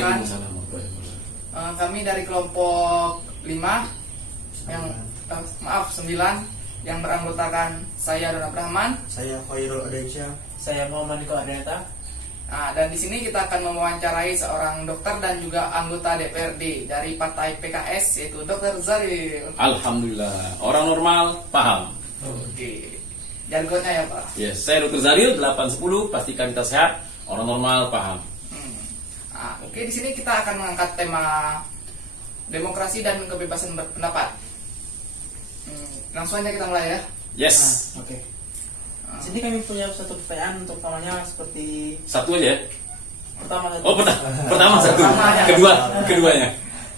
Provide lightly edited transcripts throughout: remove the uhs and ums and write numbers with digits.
Waalaikumsalam. Kami dari kelompok 5 yang 9 yang beranggotakan saya Don Abrahman, saya Khairul Adaisyah, saya Muhammad Niko Adriata. Dan di sini kita akan mewawancarai seorang dokter dan juga anggota DPRD dari Partai PKS, yaitu Dr. Zaril. Alhamdulillah, orang normal paham. Oke, jargonnya ya Pak. Yes, saya Dr. Zaril 810, pastikan kita sehat, orang normal paham. Oke, di sini kita akan mengangkat tema demokrasi dan kebebasan berpendapat. Langsung aja kita mulai ya. Yes. Oke. Sini kami punya satu pertanyaan untuk namanya seperti Satu aja ya? pertama. Oh, pertama satu. Pertamanya. Keduanya.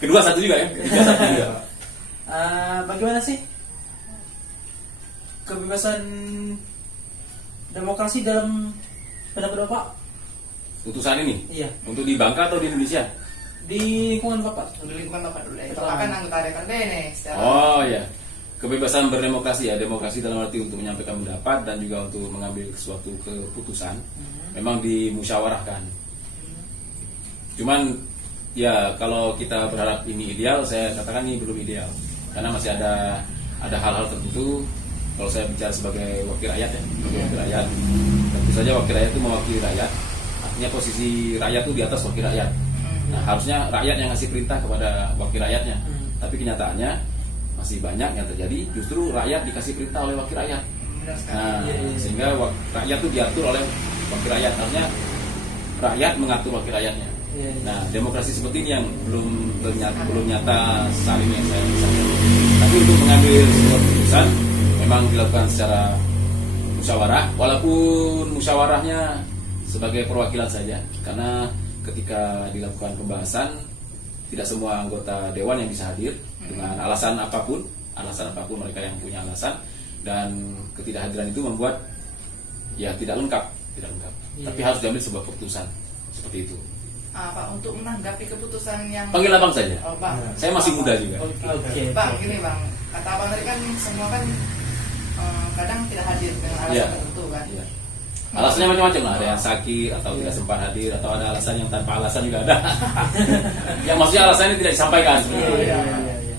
Kedua satu juga ya? Ketiga satu juga. Bagaimana sih kebebasan demokrasi dalam pendapat Bapak? Putusan ini? Iya. Untuk di Bangka atau di Indonesia? Di lingkungan Bapak. Di lingkungan Bapak dulu ya. Betul. Bapak kan anggota DPRD nih. Oh ya. Kebebasan berdemokrasi ya, demokrasi dalam arti untuk menyampaikan pendapat dan juga untuk mengambil suatu keputusan memang dimusyawarahkan. Cuman ya kalau kita berharap ini ideal, saya katakan ini belum ideal karena masih ada hal-hal tertentu. Kalau saya bicara sebagai wakil rakyat ya, tentu saja wakil rakyat itu mewakili rakyat, artinya posisi rakyat itu di atas wakil rakyat. Nah harusnya rakyat yang ngasih perintah kepada wakil rakyatnya, tapi kenyataannya masih banyak yang terjadi justru rakyat dikasih perintah oleh wakil rakyat. Nah, sehingga rakyat itu diatur oleh wakil rakyat, artinya rakyat mengatur wakil rakyatnya. Nah, demokrasi seperti ini yang belum nyata saat ini yang saya rasakan. Tapi untuk mengambil sebuah keputusan memang dilakukan secara musyawarah, walaupun musyawarahnya sebagai perwakilan saja, karena ketika dilakukan pembahasan tidak semua anggota dewan yang bisa hadir dengan alasan apapun mereka yang punya alasan, dan ketidakhadiran itu membuat ya tidak lengkap. Tapi harus diambil sebuah keputusan seperti itu. Pak, untuk menanggapi keputusan yang Panggil abang saja. Bang. Saya masih muda juga. Oke. Bang, gini Bang, kata Abang tadi kan semua kan kadang tidak hadir dengan alasan tertentu kan. Iya. Alasannya macam-macam lah, ada yang sakit atau tidak sempat hadir, atau ada alasan yang tanpa alasan juga ada. Yang maksudnya alasannya tidak disampaikan. Iya.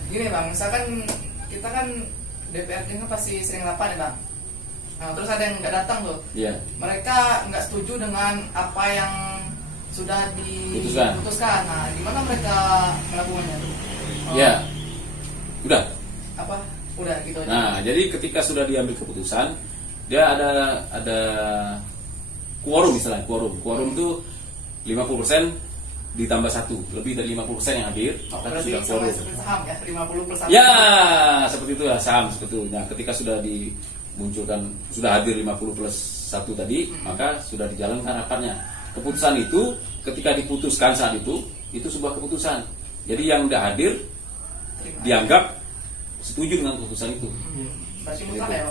Gini Bang, misalkan kita kan DPRD kan pasti sering rapat ya Bang. Nah, terus ada yang nggak datang tuh. Iya. Mereka nggak setuju dengan apa yang sudah diputuskan. Nah, gimana mereka melakukannya tuh? Ya. Udah. Apa? Udah gitu aja. Nah, jadi ketika sudah diambil keputusan, dia ada quorum misalnya. Quorum itu 50% ditambah 1, lebih dari 50% yang hadir, maka berarti sudah quorum. seperti saham ya, 50%. Ya, seperti itu ya, saham sebetulnya. Ketika sudah dimunculkan, sudah hadir 50 plus 1 tadi, maka sudah dijalankan rapatnya. Keputusan itu ketika diputuskan saat itu sebuah keputusan. Jadi yang tidak hadir dianggap setuju dengan keputusan itu. Berarti mutlak ya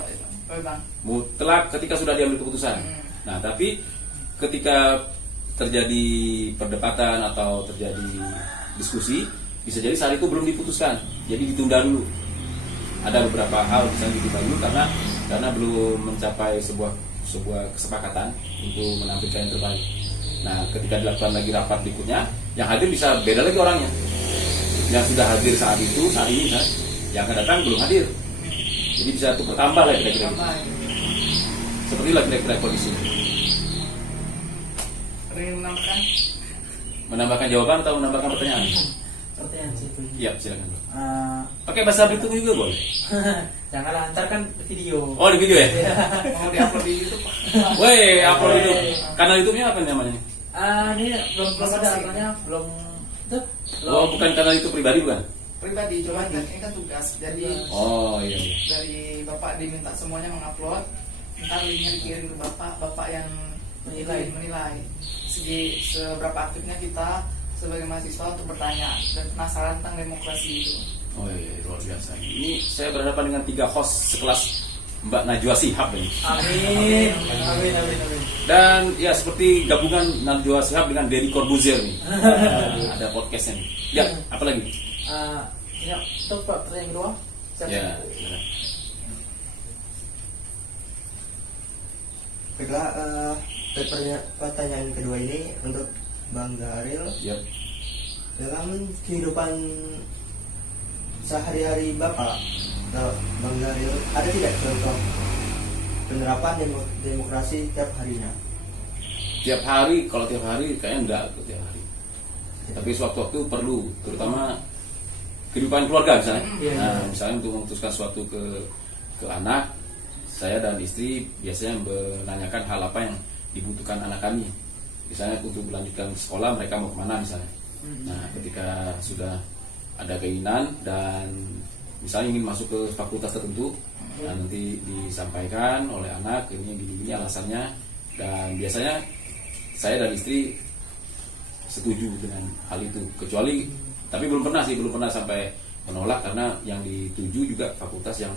Bang? Mutlak ketika sudah diambil keputusan. Nah, tapi ketika terjadi perdebatan atau terjadi diskusi, bisa jadi saat itu belum diputuskan. Jadi ditunda dulu. Ada beberapa hal bisa ditunda dulu karena belum mencapai sebuah kesepakatan untuk menampilkan yang terbaik. Nah, ketika dilakukan lagi rapat berikutnya, yang hadir bisa beda lagi orangnya. Yang sudah hadir saat ini, yang akan datang belum hadir. Jadi bisa tukar tambah lah kira-kira. Seperti lah kira-kira kondisi. Menambahkan jawaban atau menambahkan pertanyaan? Pertanyaan sih. Iya, silakan. Pakai bahasa Belitung juga boleh. Janganlah, ntar kan video. Oh, di video ya? Mau diupload di YouTube Pak? Woi, upload YouTube. Kanal YouTube-nya apa namanya? Ini belum ada namanya, belum. Oh, bukan kanal YouTube pribadi bukan? Pribadi, cuman ini kan tugas. Jadi Oh, iya. dari Bapak diminta semuanya mengupload, ntar linknya dikirim ke Bapak yang menilai segi seberapa aktifnya kita sebagai mahasiswa untuk bertanya dan penasaran tentang demokrasi itu. Oh iya, luar biasa. Ini saya berhadapan dengan 3 host sekelas Mbak Najwa Shihab ini. Amin. Dan ya seperti gabungan Najwa Shihab dengan Deddy Corbuzier nih. Ada podcastnya nih. Ya, apa lagi? Ya, untuk pertanyaan kedua. Ya. Baiklah, pertanyaan kedua ini untuk Bang Zaril. Yep. dalam kehidupan sehari-hari Bapak, Bang Zahir, ada tidak contoh penerapan demokrasi tiap harinya? Tiap hari, kalau tiap hari kayaknya enggak tuh tiap hari. Tapi sewaktu-waktu perlu, terutama kehidupan keluarga misalnya. Nah, misalnya untuk memutuskan suatu ke anak, saya dan istri biasanya menanyakan hal apa yang dibutuhkan anak kami. Misalnya untuk melanjutkan sekolah, mereka mau kemana misalnya. Nah, ketika sudah ada keinginan dan misalnya ingin masuk ke fakultas tertentu, nah nanti disampaikan oleh anak ini alasannya, dan biasanya saya dan istri setuju dengan hal itu, kecuali tapi belum pernah sampai menolak, karena yang dituju juga fakultas yang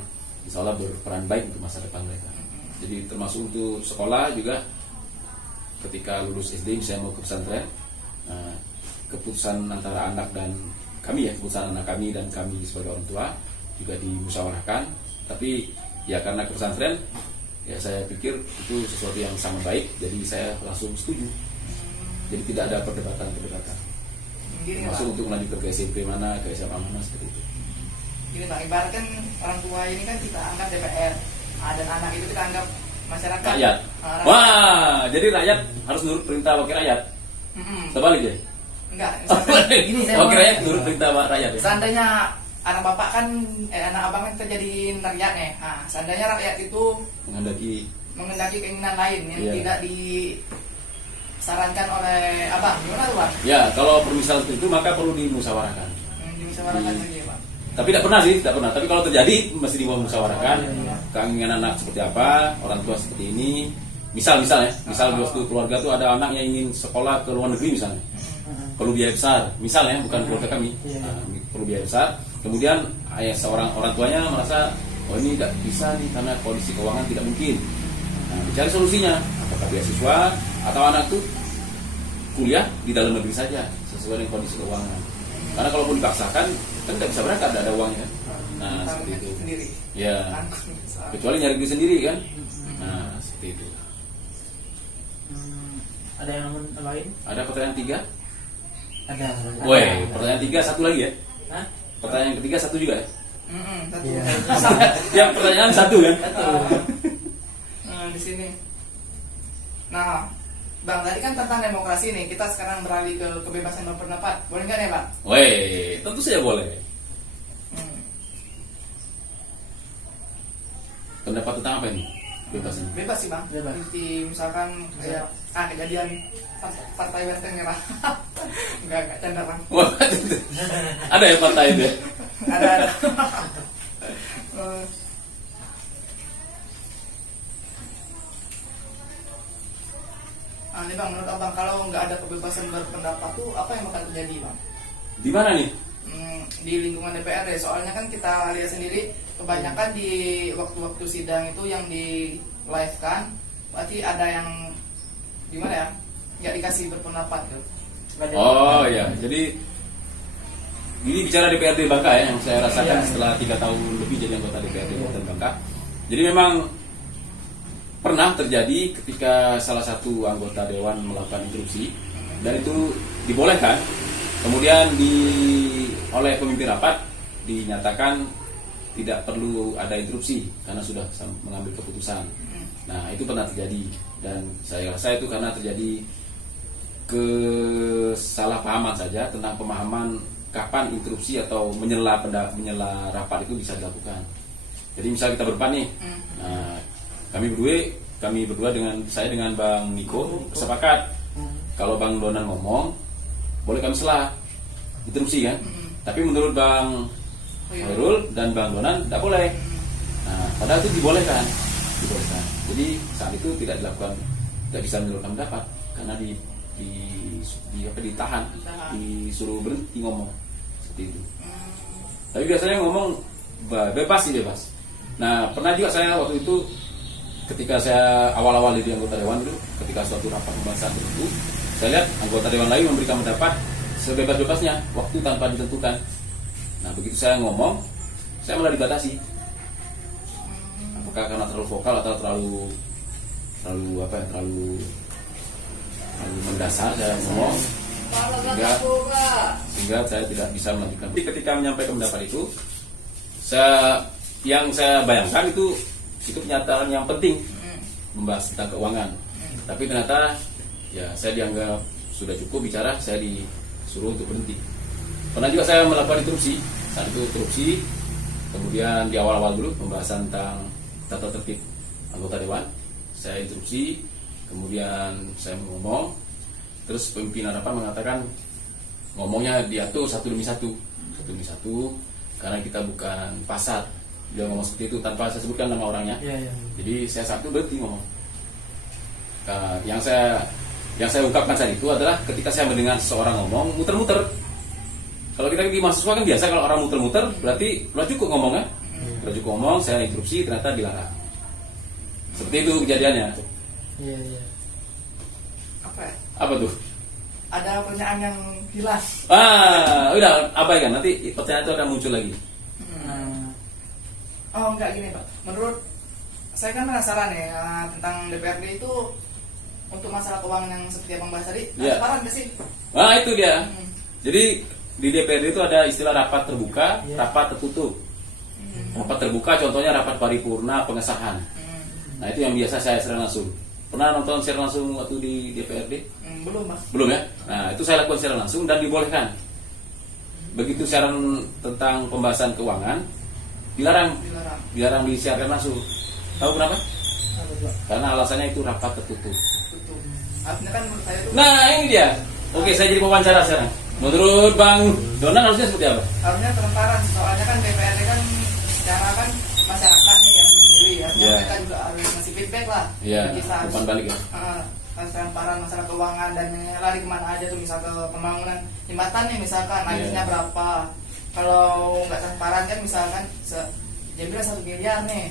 insya Allah berperan baik untuk masa depan mereka. Jadi termasuk untuk sekolah juga, ketika lulus SD misalnya mau ke pesantren, keputusan antara anak dan kami keputusan anak kami dan kami sebagai orang tua juga dimusyawarahkan. Tapi ya karena ke pesantren, ya saya pikir itu sesuatu yang sangat baik, jadi saya langsung setuju. Jadi tidak ada perdebatan. Gini Masuk Pak, untuk melanjutkan ke SMP mana, ke SMA mana, seperti itu. gini Pak, ibaratkan orang tua ini kan kita anggap DPR, dan anak itu kita anggap masyarakat. Rakyat. Rakyat. Wah, jadi rakyat harus nurut perintah wakil rakyat. Terbalik ya? Enggak, misalkan Gini, saya Wakil mau- rakyat nurut perintah rakyat ya? seandainya anak bapak kan, anak abang kan terjadi rakyat nih. Nah, seandainya rakyat itu mengendaki keinginan lain yang Iya. tidak disarankan oleh abang, gimana tuh Bang? Ya, kalau permisalan seperti itu maka perlu dimusyawarahkan. Dimusyawarahkan lagi ya Pak. Tapi tidak pernah. Tapi kalau terjadi mesti dimusyawarahkan. Keinginan anak seperti apa, orang tua seperti ini. Misal di suatu keluarga tuh ada anak yang ingin sekolah ke luar negeri misalnya. Perlu biaya besar, misalnya bukan keluarga kami. Nah, perlu biaya besar. Kemudian seorang orang tuanya merasa, oh ini tidak bisa nih karena kondisi keuangan tidak mungkin. Nah, dicari solusinya, apakah beasiswa atau anak tuh kuliah di dalam negeri saja sesuai dengan kondisi keuangan. Karena kalaupun dipaksakan kan tidak bisa berangkat, tidak ada uangnya. Nah, seperti itu. Sendiri. Ya, Tanggung jawab. kecuali nyari duit sendiri kan. Nah, seperti itu. Ada yang lain? Ada pertanyaan 3? Ada. Woi, pertanyaan 3 satu lagi ya. Hah? Pertanyaan yang ketiga satu juga ya. Satu. Iya. Tiap pertanyaan satu kan. Di sini. Nah, Bang, tadi kan tentang demokrasi nih. Kita sekarang beralih ke kebebasan berpendapat. Boleh nggak nih, Bang? Woi, tentu saja boleh. Pendapat tentang apa ini? Bebas ini. Bebas sih, Bang. Bebas. Seperti misalkan kayak kejadian partai Benteng Merah. Enggak canda, Bang. Wah, ada ya partai itu ya? Ada. Nih Bang, menurut Abang kalau nggak ada kebebasan berpendapat tuh apa yang bakal terjadi, Bang? Di mana nih? Di lingkungan DPR ya, soalnya kan kita lihat sendiri kebanyakan di waktu-waktu sidang itu yang di live kan, berarti ada yang gimana ya, nggak dikasih berpendapat gitu. Oh ya, jadi ini bicara DPRD Bangka ya, yang saya rasakan setelah 3 tahun lebih jadi anggota DPRD Kabupaten Bangka. Jadi memang pernah terjadi ketika salah satu anggota dewan melakukan interupsi dan itu dibolehkan. Kemudian oleh pemimpin rapat dinyatakan tidak perlu ada interupsi karena sudah mengambil keputusan. Nah, itu pernah terjadi dan saya rasa itu karena terjadi kesalahpahaman saja tentang pemahaman kapan interupsi atau menyela rapat itu bisa dilakukan. Jadi misal kita berempat nih, nah, kami berdua dengan saya dengan Bang Niko sepakat kalau Bang Donan ngomong boleh kami selah interupsi kan. Tapi menurut Bang Khairul dan Bang Donan tidak boleh. Nah, padahal itu dibolehkan. Jadi saat itu tidak bisa menyalurkan pendapat karena ditahan, disuruh berhenti ngomong seperti itu. Tapi biasanya ngomong bebas. Nah, pernah juga saya waktu itu ketika saya awal-awal jadi anggota dewan itu, ketika suatu rapat pembahasan tertentu, saya lihat anggota dewan lain memberikan pendapat sebebas-bebasnya, waktu tanpa ditentukan. Nah, begitu saya ngomong, saya malah dibatasi. Apakah karena terlalu vokal atau terlalu mendasar saya ngomong. sehingga saya tidak bisa melanjutkan. Jadi ketika menyampaikan pendapat itu, yang saya bayangkan itu pernyataan yang penting membahas tentang keuangan. Tapi ternyata ya saya dianggap sudah cukup bicara, saya disuruh untuk berhenti. Pernah juga saya melakukan interupsi, saat itu interupsi, kemudian di awal-awal dulu pembahasan tentang tata tertib anggota dewan, saya interupsi, kemudian saya ngomong, terus pimpinan rapat mengatakan ngomongnya diatur satu demi satu, karena kita bukan pasar. Dia ngomong seperti itu tanpa saya sebutkan nama orangnya. Jadi saya saat itu berhenti ngomong. Yang saya ungkapkan saat itu adalah ketika saya mendengar seseorang ngomong muter-muter. Kalau kita di mahasiswa kan biasa kalau orang muter-muter berarti udah cukup ngomongnya. Udah cukup ngomong, saya interupsi, ternyata dilarang. Seperti itu kejadiannya. Apa tuh? Ada pertanyaan yang hilang. Udah abaikan, nanti pertanyaan itu akan muncul lagi. Oh enggak, gini Pak, menurut saya kan penasaran ya tentang DPRD itu untuk masalah keuangan yang seperti Abang bahas tadi, transparan nggak sih? Itu dia. Jadi di DPRD itu ada istilah rapat terbuka, rapat tertutup. Rapat terbuka contohnya rapat paripurna pengesahan. Nah itu yang biasa saya siaran langsung. Pernah nonton siaran langsung waktu di DPRD? Belum Pak. Belum ya? Nah itu saya lakukan siaran langsung dan dibolehkan. Begitu siaran tentang pembahasan keuangan, dilarang disiarkan langsung. Tahu kenapa? Karena alasannya itu rapat tertutup. Artinya kan menurut saya itu. Nah ini dia. Oke, saya jadi wawancara sekarang. Menurut Bang Donan harusnya seperti apa? Harusnya transparan, soalnya kan DPRD kan secara kan masyarakat nih yang memilih, artinya mereka juga harus ngasih feedback lah. Kita harus umpan balik ya. Transparan masalah keuangan dan lari kemana aja tuh, misal ke pembangunan jembatan nih misalkan nantinya berapa. Kalau nggak transparan kan misalkan dia bilang 1 miliar nih,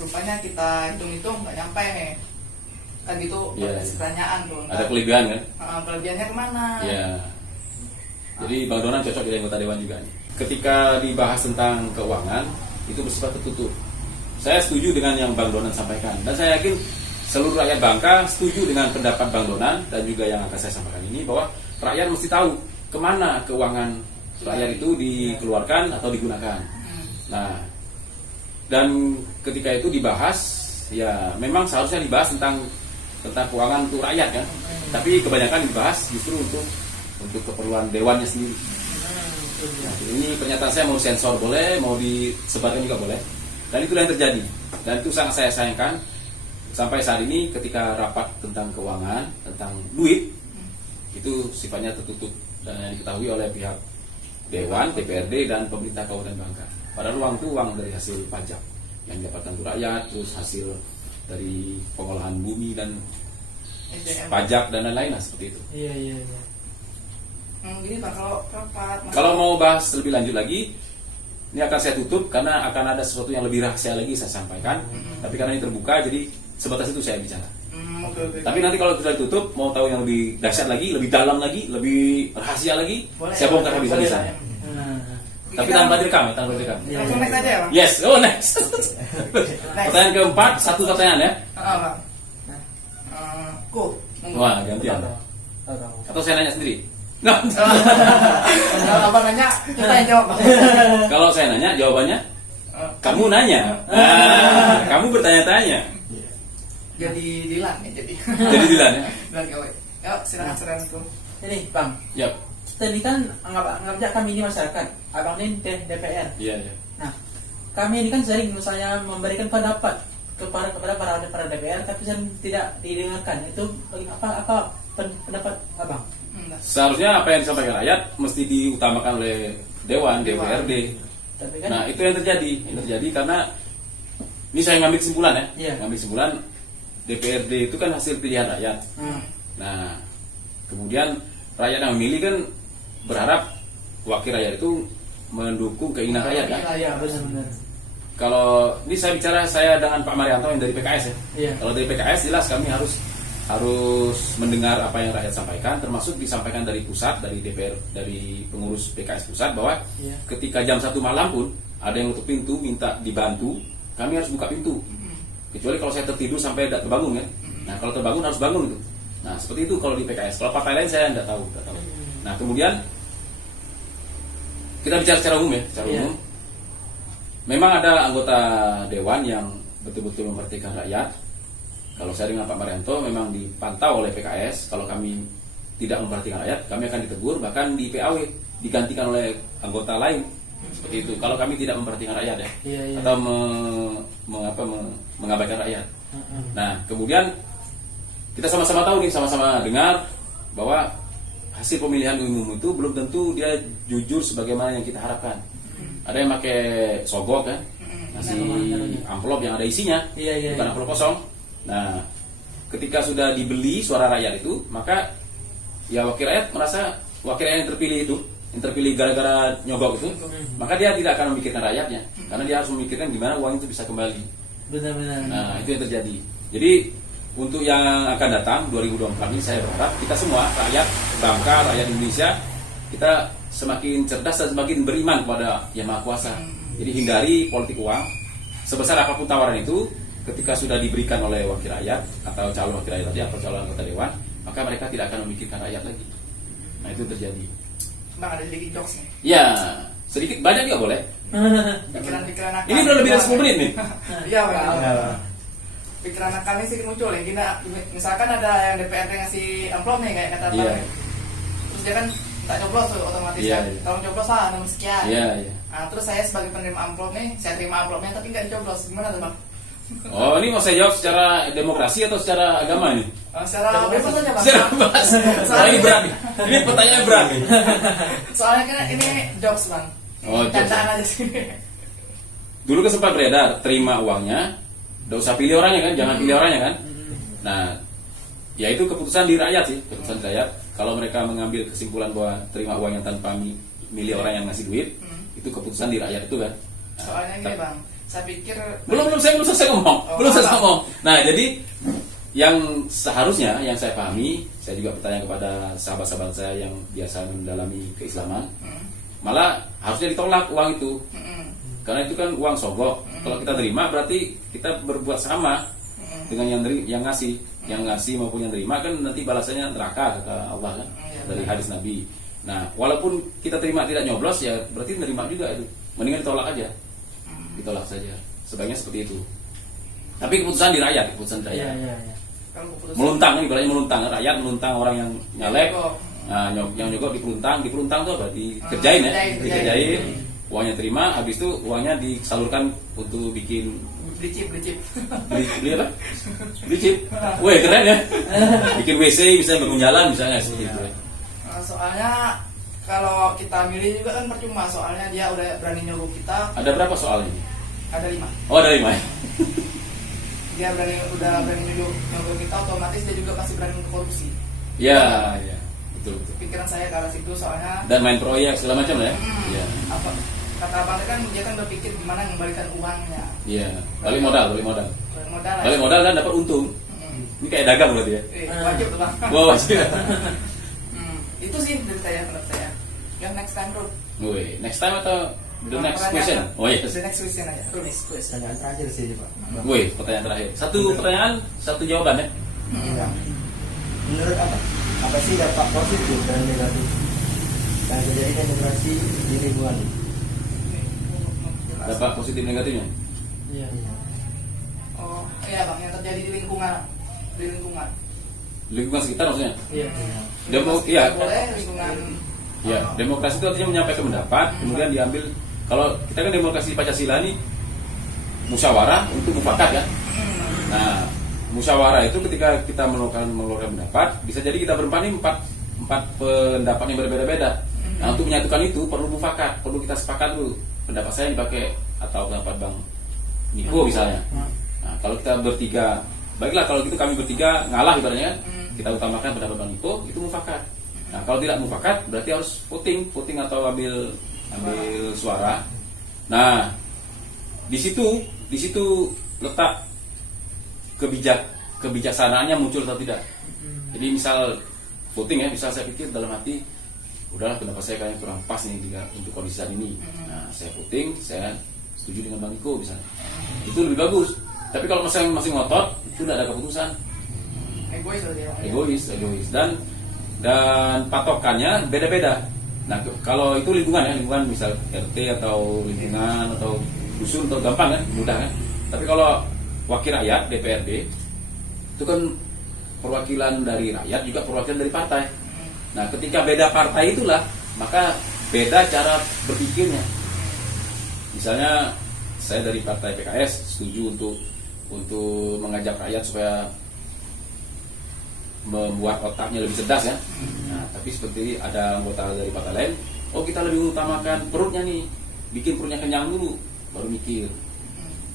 rupanya kita hitung-hitung nggak nyampe nih, kan gitu. Pertanyaan tuh ada kelebihan kan? Kelebihannya kemana? Jadi Bang Donan cocok jadi anggota dewan juga nih. Ketika dibahas tentang keuangan itu bersifat tertutup. Saya setuju dengan yang Bang Donan sampaikan, dan saya yakin seluruh rakyat Bangka setuju dengan pendapat Bang Donan dan juga yang akan saya sampaikan ini, bahwa rakyat mesti tahu kemana keuangan rakyat itu dikeluarkan atau digunakan. Nah, dan ketika itu dibahas, ya memang seharusnya dibahas tentang keuangan untuk rakyat kan. Tapi kebanyakan dibahas justru untuk keperluan dewannya sendiri. Nah, ini pernyataan saya mau sensor boleh, mau disebarkan juga boleh. Dan itulah yang terjadi. Dan itu sangat saya sayangkan. Sampai saat ini ketika rapat tentang keuangan, tentang duit, itu sifatnya tertutup dan yang diketahui oleh pihak Dewan, DPRD, dan pemerintah Kabupaten Bangka. Padahal uang itu uang dari hasil pajak yang didapatkan untuk rakyat, terus hasil dari pengolahan bumi dan pajak dan lain-lain lah, seperti itu. Gini Pak, kalau rapat kalau mau bahas lebih lanjut lagi, ini akan saya tutup karena akan ada sesuatu yang lebih rahasia lagi saya sampaikan. Tapi karena ini terbuka, jadi sebatas itu saya bicara. Tapi nanti kalau sudah ditutup, mau tahu yang lebih dahsyat lagi, lebih dalam lagi, lebih rahasia lagi, boleh, saya bongkar habis-habisan. Tapi tanpa direkam ya, tanpa direkam. Langsung next aja ya Bang? Yes, next. Pertanyaan keempat, satu pertanyaan ya. Bang. Wah, gantian. Atau saya nanya sendiri? Kalau Abang nanya, kita yang jawab. Kalau saya nanya, jawabannya kamu nanya. Kamu bertanya-tanya. Jadi Dilan nih, jadi Dilan ya. Dilan gawe. Yuk, silakan tuh. Ini Bang. Yap. Ini kan anggap kami ini masyarakat, Abang ini DPR. Iya. Nah, kami ini kan sering misalnya memberikan pendapat kepada para DPR, tapi tidak didengarkan. Itu apa pendapat Abang? Seharusnya apa yang disampaikan rakyat mesti diutamakan oleh Dewan, DPRD. Kan? Nah, itu yang terjadi karena ini saya ngambil kesimpulan ya. Ngambil kesimpulan DPRD itu kan hasil pilihan rakyat. Nah, kemudian rakyat yang memilih kan berharap wakil rakyat itu mendukung keinginan rakyat kan. Iya, benar. Kalau ini saya bicara dengan Pak Marianto yang dari PKS ya. Kalau dari PKS jelas kami harus mendengar apa yang rakyat sampaikan, termasuk disampaikan dari pusat, dari DPR, dari pengurus PKS pusat, bahwa ketika jam 1 malam pun ada yang nutup pintu minta dibantu, kami harus buka pintu. Kecuali kalau saya tertidur sampai tidak terbangun ya. Nah, kalau terbangun harus bangun itu. Nah, seperti itu kalau di PKS. Kalau partai lain saya nggak tahu. Nah, kemudian kita bicara secara umum ya, secara Iya. umum. Memang ada anggota dewan yang betul-betul memperhatikan rakyat. Kalau saya dengan Pak Marianto memang dipantau oleh PKS. Kalau kami tidak memperhatikan rakyat, kami akan ditegur, bahkan di PAW digantikan oleh anggota lain. Seperti itu. Kalau kami tidak memperhatikan rakyat ya, Iya, iya. atau mengabaikan rakyat. Nah, kemudian kita sama-sama tahu nih, sama-sama dengar bahwa hasil pemilihan umum itu belum tentu dia jujur sebagaimana yang kita harapkan. Ada yang pakai sogok kan, ngasih amplop yang ada isinya, Iya, iya, bukan iya. amplop kosong. Nah, ketika sudah dibeli suara rakyat itu, maka ya wakil rakyat merasa wakil rakyat yang terpilih gara-gara nyogok itu, maka dia tidak akan memikirkan rakyatnya, karena dia harus memikirkan gimana uang itu bisa kembali. Benar-benar. Nah, itu yang terjadi. Jadi untuk yang akan datang 2024 ini saya berharap kita semua rakyat bangsa, rakyat Indonesia, kita semakin cerdas dan semakin beriman kepada Yang Maha Kuasa. Jadi hindari politik uang. Sebesar apapun tawaran itu, ketika sudah diberikan oleh wakil rakyat atau calon wakil rakyat tadi atau calon anggota dewan, maka mereka tidak akan memikirkan rakyat lagi. Nah, itu terjadi. Bang, ada sedikit jokes nih. Ya, sedikit banyak juga boleh. Pikiran-pikiran nakal. Ini belum lebih dari 10 menit nih. Iya, Bang. Ya. Pikiran nakalnya sih muncul ya. Gini, misalkan ada yang DPRD ngasih amplop nih kayak kata Iya. Bang. Terus dia kan tak nyoblos tuh otomatis Iya, kan. iya. Kalau nyoblos lah nomor sekian. Iya, iya. Nah, terus saya sebagai penerima amplop nih, saya terima amplopnya tapi nggak dicoblos. Gimana tuh, Bang? Oh, ini mau saya jawab secara demokrasi atau secara agama ini? Secara bebas aja, Bang. Secara bebas. Wah, ini berat nih. Ini pertanyaan berat nih. Soalnya kan ini jokes, Bang. Oh, jokes. Candaan aja sih. Dulu kan sempat beredar, terima uangnya, udah usah pilih orangnya kan, jangan pilih orangnya kan. Nah, ya itu keputusan di rakyat sih, keputusan di rakyat. Kalau mereka mengambil kesimpulan bahwa terima uang yang tanpa milih orang yang ngasih duit, itu keputusan di rakyat itu kan. Soalnya gini, Bang. Saya pikir Belum saya belum selesai ngomong, Oh, belum selesai apa? ngomong. Nah, jadi yang seharusnya yang saya pahami, saya juga bertanya kepada sahabat-sahabat saya yang biasa mendalami keislaman, malah harusnya ditolak uang itu. Karena itu kan uang sogok. Kalau kita terima berarti kita berbuat sama dengan yang ngasih, maupun yang terima kan nanti balasannya neraka kata Allah kan dari hadis Nabi. Nah, walaupun kita terima tidak nyoblos ya berarti nerima juga itu. Mendingan ditolak aja. Ditolak saja. Sebaiknya seperti itu. Tapi keputusan di rakyat, keputusan di Iya, rakyat. iya, iya. kalau keputusan Meluntang ini berarti meluntang, rakyat meluntang orang yang nyalek. Nyogok. Nah, yang nyogok dipeluntang itu berarti dikerjain ya, kerjain. dikerjain. Uangnya terima, habis itu uangnya disalurkan untuk bikin beli chip. beli apa? Beli chip. Wih, keren ya. Bikin WC bisa bangun jalan misalnya seperti itu. Ya. Soalnya kalau kita milih juga kan percuma, soalnya dia udah berani nyogok kita. Ada berapa soal ini? Ada 5. Oh, ada 5 ya. Dia udah berani nyogok kita, otomatis dia juga pasti berani untuk korupsi. Ya, ya. Betul, betul. Pikiran saya ke arah situ soalnya Dan main proyek segala macam lah ya. Iya. apa kata abang kan dia kan berpikir gimana mengembalikan uangnya. Iya. Balik modal. Modal lah. Balik modal dan dapat untung. Ini kayak dagang berarti ya. Wajib tuh, Bang. Wah, wajib. Itu sih dari saya, menurut saya. Yang next time, bro. Wih, next time atau the next Pertanyaan. question? Oh iya. The next question aja. Next question. Pertanyaan terakhir sih Pak. Wih, pertanyaan terakhir. Satu pertanyaan, satu jawaban ya. Ya. Menurut apa sih dampak positif dan negatif yang terjadi demokrasi di lingkungan ini? Dampak positif negatifnya. Iya. Oh, iya, Bang, yang terjadi di lingkungan. Lingkungan sekitar maksudnya. Iya. Iya. Boleh lingkungan. Ya, demokrasi itu artinya menyampaikan pendapat, kemudian diambil. Kalau kita kan demokrasi Pancasila ini musyawarah untuk mufakat ya. Nah, musyawarah itu ketika kita mengeluarkan pendapat, bisa jadi kita berempat ini empat pendapat yang berbeda-beda. Nah, untuk menyatukan itu perlu mufakat, perlu kita sepakat dulu. Pendapat saya yang dipakai atau pendapat Bang Niko misalnya. Nah, kalau kita bertiga, baiklah kalau gitu kami bertiga ngalah ibaratnya, kita utamakan pendapat Bang Niko, itu mufakat. Nah, kalau tidak mufakat berarti harus voting atau ambil suara. Nah, di situ letak kebijaksanaannya muncul atau tidak. Jadi misal voting ya, misal saya pikir dalam hati, udahlah pendapat saya kayaknya kurang pas nih untuk kondisi saat ini. Nah, saya voting, saya setuju dengan Bang Niko misalnya. Itu lebih bagus. Tapi kalau masing-masing ngotot, itu tidak ada keputusan. Egois berarti ya, Bang. egois dan patokannya beda-beda. Nah, kalau itu lingkungan misal RT atau lingkungan atau dusun atau gampang kan, mudah kan. Tapi kalau wakil rakyat DPRD itu kan perwakilan dari rakyat juga perwakilan dari partai. Nah, ketika beda partai itulah maka beda cara berpikirnya. Misalnya saya dari partai PKS setuju untuk mengajak rakyat supaya membuat otaknya lebih cerdas ya. Nah, tapi seperti ada anggota dari partai lain, oh kita lebih mengutamakan perutnya nih, bikin perutnya kenyang dulu, baru mikir.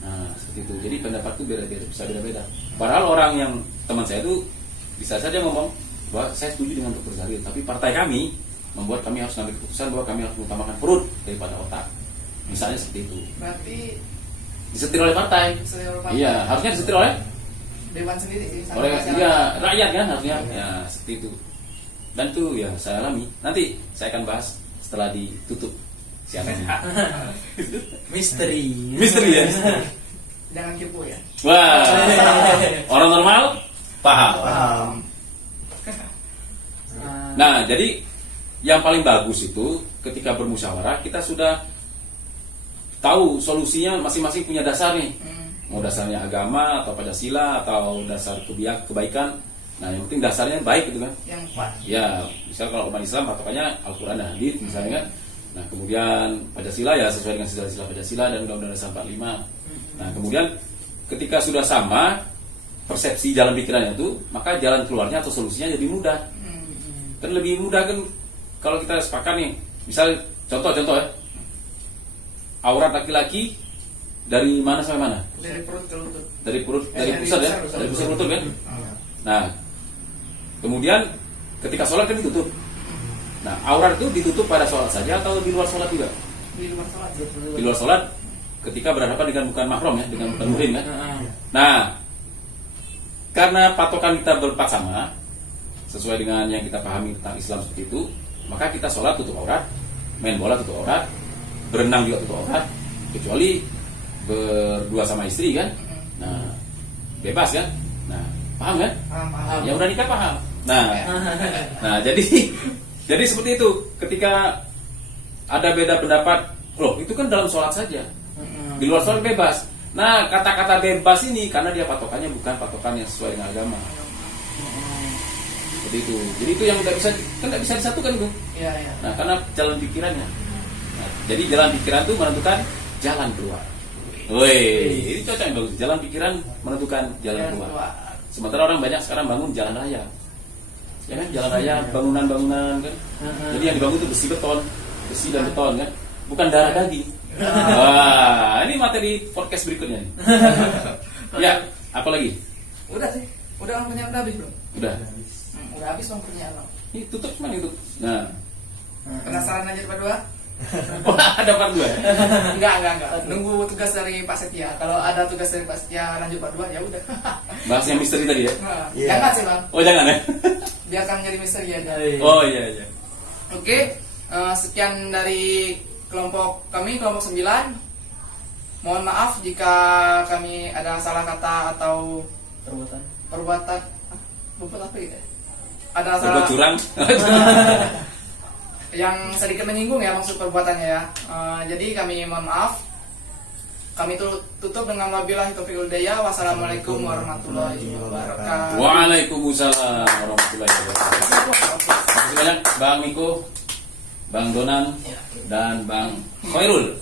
Nah, seperti itu. Jadi pendapat itu bisa beda-beda. Padahal orang yang teman saya itu bisa saja ngomong bahwa saya setuju dengan Dr. Zahir, tapi partai kami membuat kami harus mengambil keputusan bahwa kami harus mengutamakan perut daripada otak. Misalnya seperti itu. Berarti Disetir oleh partai. seluruh partai. Iya, harusnya disetir oleh Dewan sendiri sih. sama oleh masyarakat. iya, rakyat kan harusnya. Ya, seperti itu. Dan itu ya saya alami. Nanti saya akan bahas setelah ditutup siarannya. Misteri. Misteri ya. Jangan kepo ya. Wah. Orang normal paham. Paham. Nah, jadi yang paling bagus itu ketika bermusyawarah kita sudah tahu solusinya, masing-masing punya dasar nih. Mau dasarnya agama atau Pancasila atau dasar kebaikan. Nah, yang penting dasarnya baik gitu kan. Yang kuat. Ya, misal kalau umat Islam patokannya Al-Quran dan Hadis misalnya kan. Nah, kemudian Pancasila ya sesuai dengan sila-sila Pancasila dan Undang-Undang Dasar 45. Nah, kemudian ketika sudah sama persepsi jalan pikirannya itu, maka jalan keluarnya atau solusinya jadi mudah. Kan lebih mudah kan kalau kita sepakat nih. Misal contoh ya. Aurat laki-laki dari mana sampai mana? Dari perut ke lutut. Dari Dari pusat ya, pusat. dari pusat lutut kan. Nah, kemudian ketika sholat kan ditutup. Nah, aurat itu ditutup pada sholat saja atau di luar sholat juga? Di luar sholat. Di luar sholat ketika berhadapan dengan bukan mahram ya, dengan bukan muhrim kan. Nah, karena patokan kita berempat sama, sesuai dengan yang kita pahami tentang Islam seperti itu, maka kita sholat tutup aurat, main bola tutup aurat, berenang juga tutup aurat, kecuali berdua sama istri kan. Nah, bebas kan. Nah, paham kan? Paham. Yang udah nikah paham. Nah, jadi seperti itu. Ketika ada beda pendapat, loh itu kan dalam sholat saja. Di luar sholat bebas. Nah, kata-kata bebas ini karena dia patokannya bukan patokan yang sesuai dengan agama. Seperti itu. Jadi itu yang nggak bisa disatukan itu. Iya. Nah, karena jalan pikirannya. Nah, jadi jalan pikiran itu menentukan jalan keluar. Woi, ini cocok yang bagus. Jalan pikiran menentukan jalan keluar. Sementara orang banyak sekarang bangun jalan raya. Ya kan, jalan raya, bangunan-bangunan kan. Jadi yang dibangun itu besi dan beton kan. Bukan darah daging. Wah, ini materi podcast berikutnya nih. Ya, apa lagi? Udah sih. Udah waktunya udah habis belum? Udah. Udah habis dong pertanyaan lo. Ini tutup mana itu? Nah. Penasaran aja berdua? Wah, ada part 2 ya? Enggak. Nunggu tugas dari Pak Setia. Kalau ada tugas dari Pak Setia lanjut part 2 ya udah. Bahas yang misteri tadi ya? Nah, Iya. Jangan sih Bang. Oh, jangan ya? Biarkan jadi misteri aja. Oh, iya. Oke, sekian dari kelompok kami, kelompok 9. Mohon maaf jika kami ada salah kata atau perbuatan apa gitu ya? Ada salah Berbuat curang. yang sedikit menyinggung ya maksud perbuatannya ya. Jadi kami mohon maaf. Kami tutup dengan wabillahi taufiq wal hidayah. Wassalamualaikum warahmatullahi wabarakatuh. Waalaikumsalam warahmatullahi wabarakatuh. Terima kasih banyak Bang Miko, Bang Donan, dan Bang Khairul.